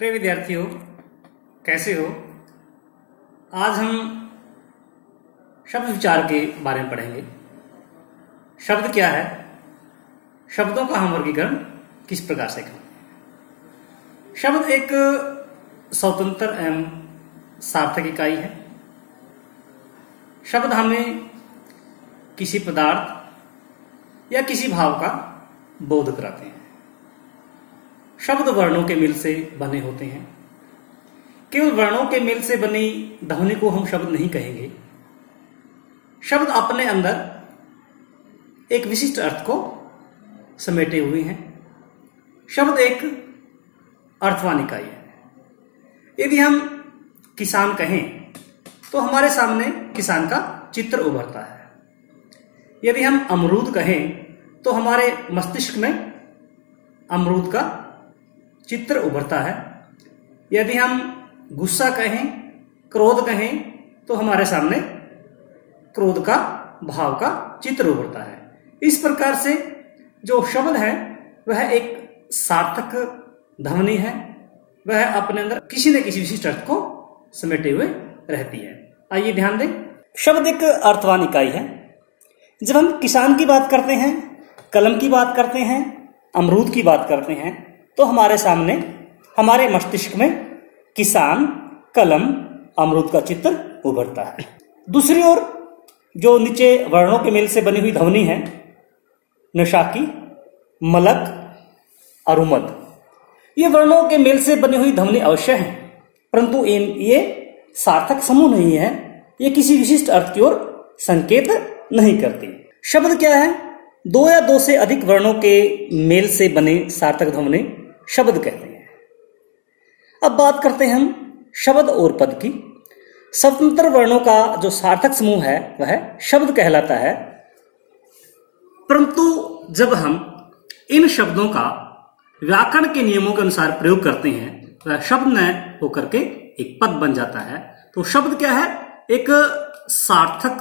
प्रिय विद्यार्थियों, कैसे हो? आज हम शब्द विचार के बारे में पढ़ेंगे। शब्द क्या है, शब्दों का हम वर्गीकरण किस प्रकार से करें। शब्द एक स्वतंत्र एवं सार्थक इकाई है। शब्द हमें किसी पदार्थ या किसी भाव का बोध कराते हैं। शब्द वर्णों के मिल से बने होते हैं। केवल वर्णों के मिल से बनी ध्वनि को हम शब्द नहीं कहेंगे। शब्द अपने अंदर एक विशिष्ट अर्थ को समेटे हुए हैं। शब्द एक अर्थवान इकाई है। यदि हम किसान कहें तो हमारे सामने किसान का चित्र उभरता है। यदि हम अमरूद कहें तो हमारे मस्तिष्क में अमरूद का चित्र उभरता है। यदि हम गुस्सा कहें, क्रोध कहें तो हमारे सामने क्रोध का भाव का चित्र उभरता है। इस प्रकार से जो शब्द है वह एक सार्थक ध्वनि है। वह अपने अंदर किसी न किसी विशिष्ट अर्थ को समेटे हुए रहती है। आइए ध्यान दें, शब्द एक अर्थवान इकाई है। जब हम किसान की बात करते हैं, कलम की बात करते हैं, अमरूद की बात करते हैं तो हमारे सामने, हमारे मस्तिष्क में किसान, कलम, अमरूद का चित्र उभरता है। दूसरी ओर जो नीचे वर्णों के मेल से बनी हुई ध्वनि है, नशाकी, मलक, अरुमद, ये वर्णों के मेल से बनी हुई ध्वनि अवश्य है, परंतु ये सार्थक समूह नहीं है। ये किसी विशिष्ट अर्थ की ओर संकेत नहीं करती। शब्द क्या है? दो या दो से अधिक वर्णों के मेल से बने सार्थक ध्वनि शब्द कहते हैं। अब बात करते हैं हम शब्द और पद की। स्वतंत्र वर्णों का जो सार्थक समूह है वह शब्द कहलाता है, परंतु जब हम इन शब्दों का व्याकरण के नियमों के अनुसार प्रयोग करते हैं वह शब्द न होकर के एक पद बन जाता है। तो शब्द क्या है? एक सार्थक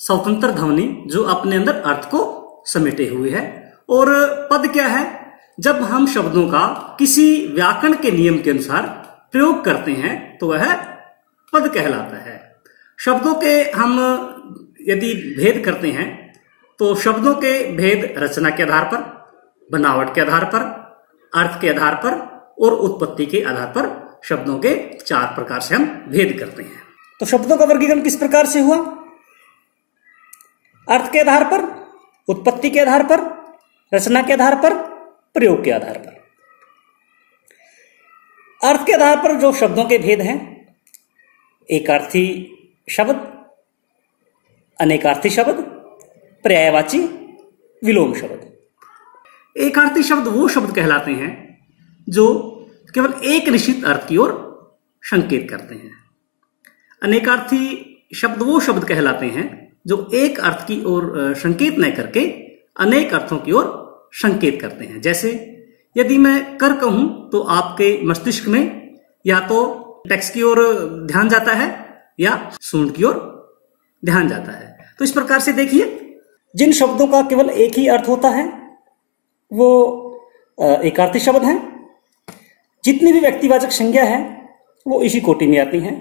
स्वतंत्र ध्वनि जो अपने अंदर अर्थ को समेटे हुए है। और पद क्या है? जब हम शब्दों का किसी व्याकरण के नियम के अनुसार प्रयोग करते हैं तो वह पद कहलाता है। शब्दों के हम यदि भेद करते हैं तो शब्दों के भेद रचना के आधार पर, बनावट के आधार पर, अर्थ के आधार पर और उत्पत्ति के आधार पर शब्दों के 4 प्रकार से हम भेद करते हैं। तो शब्दों का वर्गीकरण किस प्रकार से हुआ? अर्थ के आधार पर, उत्पत्ति के आधार पर, रचना के आधार पर, प्रयोग के आधार पर। अर्थ के आधार पर जो शब्दों के भेद हैं, एकार्थी शब्द, अनेकार्थी शब्द, पर्यायवाची, विलोम शब्द। एकार्थी शब्द वो शब्द कहलाते हैं जो केवल एक निश्चित अर्थ की ओर संकेत करते हैं। अनेकार्थी शब्द वो शब्द कहलाते हैं जो एक अर्थ की ओर संकेत न करके अनेक अर्थों की ओर संकेत करते हैं। जैसे यदि मैं कर कहूं तो आपके मस्तिष्क में या तो टेक्स्ट की ओर ध्यान जाता है या सूंड की ओर ध्यान जाता है। तो इस प्रकार से देखिए, जिन शब्दों का केवल एक ही अर्थ होता है वो एकार्थी शब्द हैं। जितनी भी व्यक्तिवाचक संज्ञा है वो इसी कोटि में आती हैं।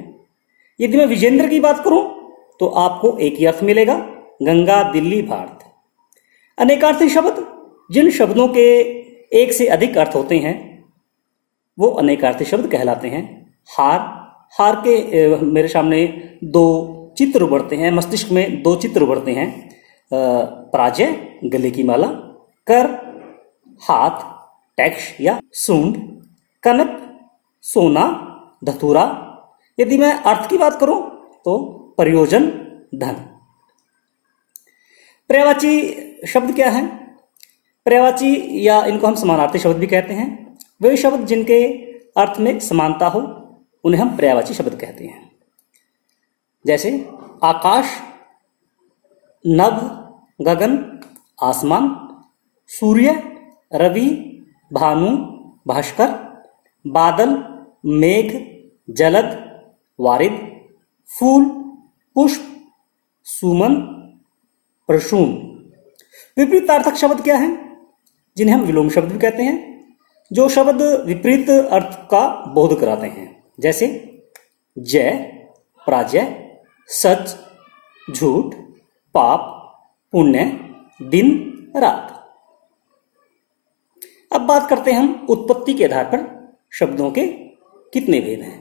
यदि मैं विजेंद्र की बात करूं तो आपको एक ही अर्थ मिलेगा, गंगा, दिल्ली, भारत। अनेकार्थी शब्द, जिन शब्दों के एक से अधिक अर्थ होते हैं वो अनेकार्थी शब्द कहलाते हैं। हार के मेरे सामने 2 चित्र उभरते हैं, मस्तिष्क में 2 चित्र उभरते हैं, पराजय, गले की माला, कर, हाथ, टैक्स या सूंड, कनक, सोना, धतूरा। यदि मैं अर्थ की बात करूं तो प्रयोजन, धन। पर्यायवाची शब्द क्या है? पर्यायवाची या इनको हम समानार्थी शब्द भी कहते हैं। वे शब्द जिनके अर्थ में समानता हो उन्हें हम पर्यायवाची शब्द कहते हैं। जैसे आकाश, नभ, गगन, आसमान, सूर्य, रवि, भानु, भास्कर, बादल, मेघ, जलद, वारिद, फूल, पुष्प, सुमन, प्रसून। विपरीतार्थक शब्द क्या है? जिन्हें हम विलोम शब्द भी कहते हैं। जो शब्द विपरीत अर्थ का बोध कराते हैं, जैसे जय, पराजय, सच, झूठ, पाप, पुण्य, दिन, रात। अब बात करते हैं हम उत्पत्ति के आधार पर शब्दों के कितने भेद हैं।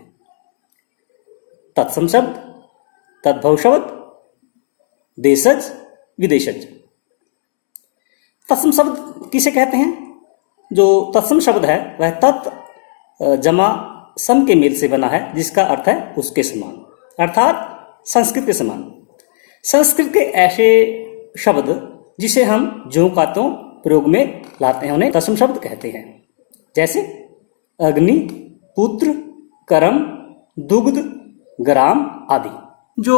तत्सम शब्द, तद्भव शब्द, देशज, विदेशज। तत्सम शब्द किसे कहते हैं? जो तत्सम शब्द है वह तत् जमा सम के मेल से बना है, जिसका अर्थ है उसके समान, अर्थात संस्कृत के समान। संस्कृत के ऐसे शब्द जिसे हम ज्यों का त्यों प्रयोग में लाते हैं उन्हें तत्सम शब्द कहते हैं, जैसे अग्नि, पुत्र, कर्म, दुग्ध, ग्राम आदि। जो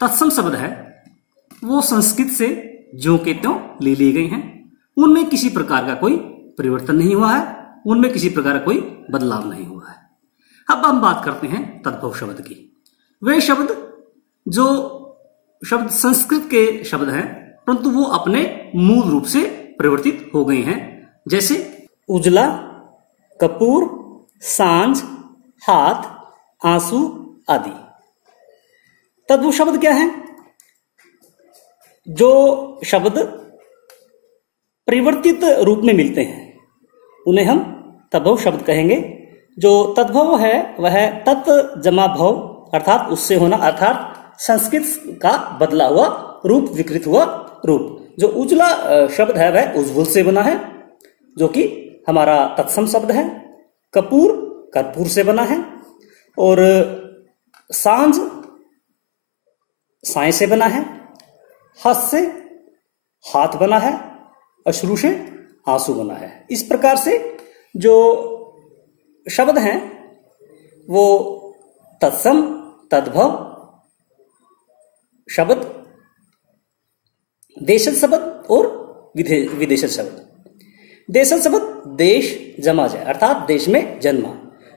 तत्सम शब्द है वो संस्कृत से ज्यों के त्यों ले लिए गए हैं, उनमें किसी प्रकार का कोई परिवर्तन नहीं हुआ है, उनमें किसी प्रकार का कोई बदलाव नहीं हुआ है। अब हम बात करते हैं तद्भव शब्द की। वे शब्द जो शब्द संस्कृत के शब्द हैं परंतु वो अपने मूल रूप से परिवर्तित हो गए हैं, जैसे उजला, कपूर, सांझ, हाथ, आंसू आदि। तद्भव शब्द क्या है? जो शब्द परिवर्तित रूप में मिलते हैं उन्हें हम तद्भव शब्द कहेंगे। जो तद्भव है वह तत् जमा भव अर्थात उससे होना, अर्थात संस्कृत का बदला हुआ रूप, विकृत हुआ रूप। जो उजला शब्द है वह उज्ज्वल से बना है, जो कि हमारा तत्सम शब्द है। कपूर कर्पूर से बना है, और सांझ साय से बना है, हस से हाथ बना है, अश्रु से आंसू बना है। इस प्रकार से जो शब्द हैं वो तत्सम, तद्भव शब्द, देशज शब्द और विदेशज शब्द। देशज शब्द देश जमा जाए अर्थात देश में जन्मा।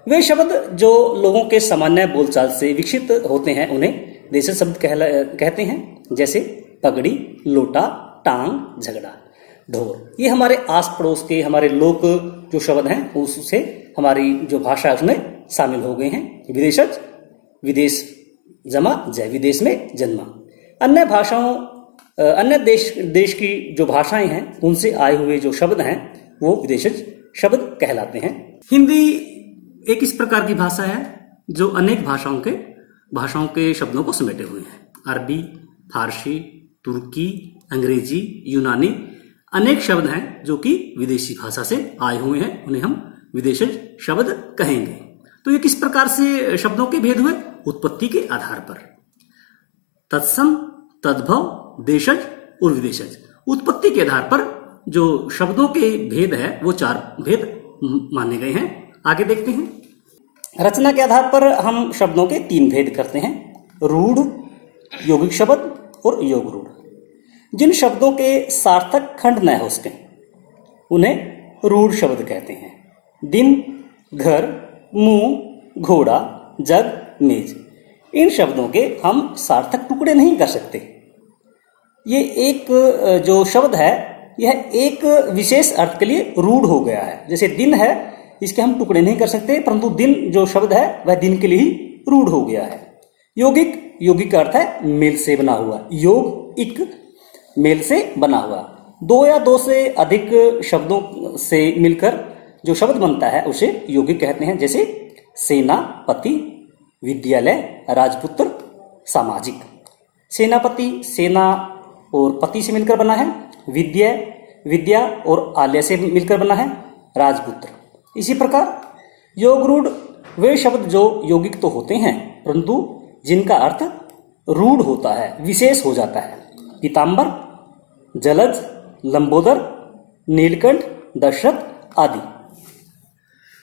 वे शब्द जो लोगों के सामान्य बोलचाल से विकसित होते हैं उन्हें देशज शब्द कहते हैं, जैसे पगड़ी, लोटा, टांग, झगड़ा, ढोर। ये हमारे आस पड़ोस के हमारे लोक जो शब्द हैं उससे हमारी जो भाषा है उसमें शामिल हो गए हैं। विदेशज, विदेश जमा जय, विदेश में जन्मा। अन्य भाषाओं, अन्य देश की जो भाषाएं हैं उनसे आए हुए जो शब्द हैं वो विदेशज शब्द कहलाते हैं। हिंदी एक इस प्रकार की भाषा है जो अनेक भाषाओं के शब्दों को समेटे हुए हैं। अरबी, फारसी, तुर्की, अंग्रेजी, यूनानी अनेक शब्द हैं जो कि विदेशी भाषा से आए हुए हैं, उन्हें हम विदेशज शब्द कहेंगे। तो ये किस प्रकार से शब्दों के भेद हुए? उत्पत्ति के आधार पर। तत्सम, तद्भव, देशज और विदेशज। उत्पत्ति के आधार पर जो शब्दों के भेद है वो 4 भेद माने गए हैं। आगे देखते हैं। रचना के आधार पर हम शब्दों के 3 भेद करते हैं, रूढ़, यौगिक शब्द और योग रूढ़। जिन शब्दों के सार्थक खंड न हो सके उन्हें रूढ़ शब्द कहते हैं। दिन, घर, मुंह, घोड़ा, जग, मेज। इन शब्दों के हम सार्थक टुकड़े नहीं कर सकते। ये एक जो शब्द है यह एक विशेष अर्थ के लिए रूढ़ हो गया है। जैसे दिन है, इसके हम टुकड़े नहीं कर सकते, परंतु दिन जो शब्द है वह दिन के लिए ही रूढ़ हो गया है। यौगिक, यौगिक का अर्थ है मेल से बना हुआ, योग इक मेल से बना हुआ। 2 या 2 से अधिक शब्दों से मिलकर जो शब्द बनता है उसे यौगिक कहते हैं, जैसे सेनापति, विद्यालय, राजपुत्र, सामाजिक। सेनापति सेना और पति से मिलकर बना है, विद्या और आलय से मिलकर बना है, राजपुत्र। इसी प्रकार योग रूढ़ वे शब्द जो यौगिक तो होते हैं परंतु जिनका अर्थ रूढ़ होता है, विशेष हो जाता है। पीताम्बर, जलज, लंबोदर, नीलकंठ, दशरथ आदि।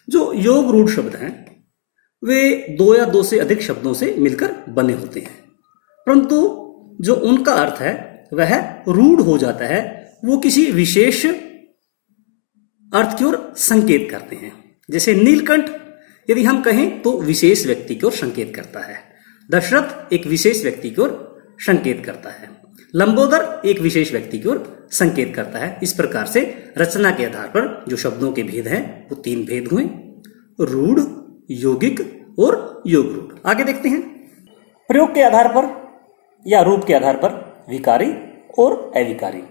जो योग रूढ़ शब्द हैं वे 2 या 2 से अधिक शब्दों से मिलकर बने होते हैं, परंतु जो उनका अर्थ है वह रूढ़ हो जाता है, वो किसी विशेष अर्थ की ओर संकेत करते हैं। जैसे नीलकंठ यदि हम कहें तो विशेष व्यक्ति की ओर संकेत करता है, दशरथ एक विशेष व्यक्ति की ओर संकेत करता है। लंबोदर एक विशेष व्यक्ति की ओर संकेत करता है। इस प्रकार से रचना के आधार पर जो शब्दों के भेद हैं वो 3 भेद हुए, रूढ़, यौगिक और योग रूढ़। आगे देखते हैं। प्रयोग के आधार पर या रूप के आधार पर विकारी और अविकारी।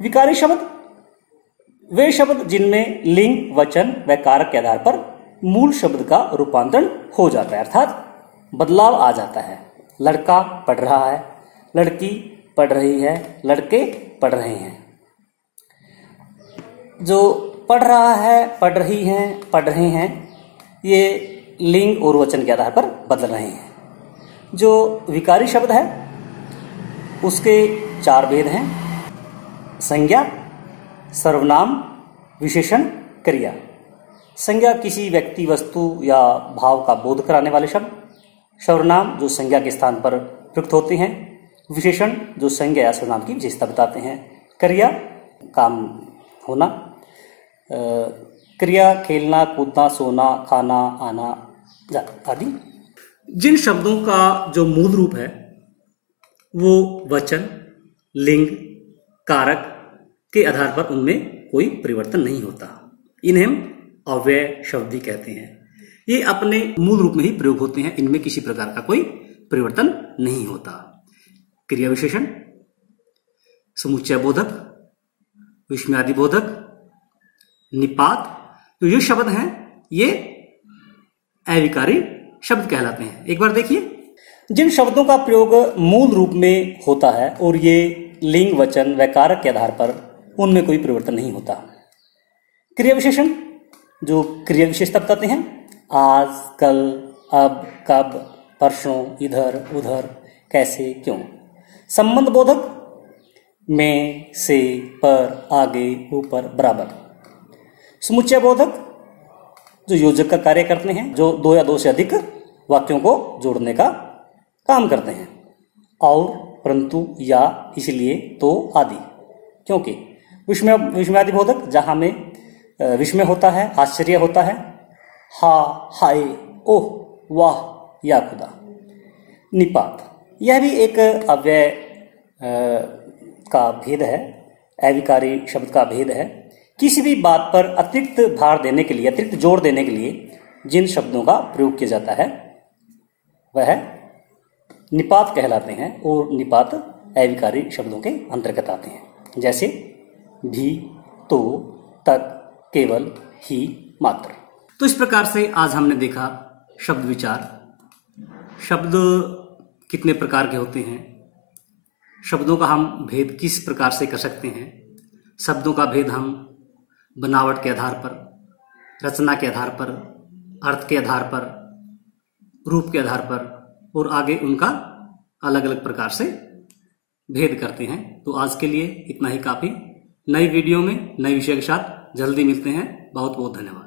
विकारी शब्द वे शब्द जिनमें लिंग, वचन व कारक के आधार पर मूल शब्द का रूपांतरण हो जाता है, अर्थात बदलाव आ जाता है। लड़का पढ़ रहा है, लड़की पढ़ रही है, लड़के पढ़ रहे हैं। जो पढ़ रहा है, पढ़ रही हैं, पढ़ रहे हैं, ये लिंग और वचन के आधार पर बदल रहे हैं। जो विकारी शब्द है उसके 4 भेद हैं, संज्ञा, सर्वनाम, विशेषण, क्रिया। संज्ञा किसी व्यक्ति, वस्तु या भाव का बोध कराने वाले शब्द। सर्वनाम जो संज्ञा के स्थान पर प्रयुक्त होते हैं। विशेषण जो संज्ञा या सर्वनाम की विशेषता बताते हैं। क्रिया काम होना, क्रिया खेलना, कूदना, सोना, खाना, आना आदि। जिन शब्दों का जो मूल रूप है वो वचन, लिंग, कारक के आधार पर उनमें कोई परिवर्तन नहीं होता, इन्हें हम अव्यय शब्द भी कहते हैं। ये अपने मूल रूप में ही प्रयोग होते हैं, इनमें किसी प्रकार का कोई परिवर्तन नहीं होता। क्रिया विशेषण, समुच्चय बोधक, विस्मयादि बोधक, निपात, तो ये शब्द हैं ये अविकारी शब्द कहलाते हैं। एक बार देखिए, जिन शब्दों का प्रयोग मूल रूप में होता है और ये लिंग, वचन व कारक के आधार पर उनमें कोई परिवर्तन नहीं होता। क्रिया विशेषण जो क्रिया विशेषता बताते हैं, आज, कल, अब, कब, परसों, इधर, उधर, कैसे, क्यों। संबंध बोधक में, से, पर, आगे, ऊपर, बराबर। समुच्चय बोधक जो योजक का कार्य करते हैं, जो 2 या 2 से अधिक वाक्यों को जोड़ने का काम करते हैं। और, परंतु, या, इसलिए, तो आदि। क्योंकि विस्मयादि बोधक जहां में विस्मय होता है, आश्चर्य होता है, हा, हाय, ओह, वाह या खुदा। निपात यह भी एक अव्यय का भेद है, अविकारी शब्द का भेद है। किसी भी बात पर अतिरिक्त भार देने के लिए, अतिरिक्त जोर देने के लिए जिन शब्दों का प्रयोग किया जाता है वह निपात कहलाते हैं और निपात अविकारी शब्दों के अंतर्गत आते हैं। जैसे भी, तो, तक, केवल, ही, मात्र। तो इस प्रकार से आज हमने देखा शब्द विचार। शब्द कितने प्रकार के होते हैं, शब्दों का हम भेद किस प्रकार से कर सकते हैं। शब्दों का भेद हम बनावट के आधार पर, रचना के आधार पर, अर्थ के आधार पर, रूप के आधार पर और आगे उनका अलग अलग प्रकार से भेद करते हैं। तो आज के लिए इतना ही काफी। नई वीडियो में नए विषय के साथ जल्दी मिलते हैं। बहुत बहुत धन्यवाद।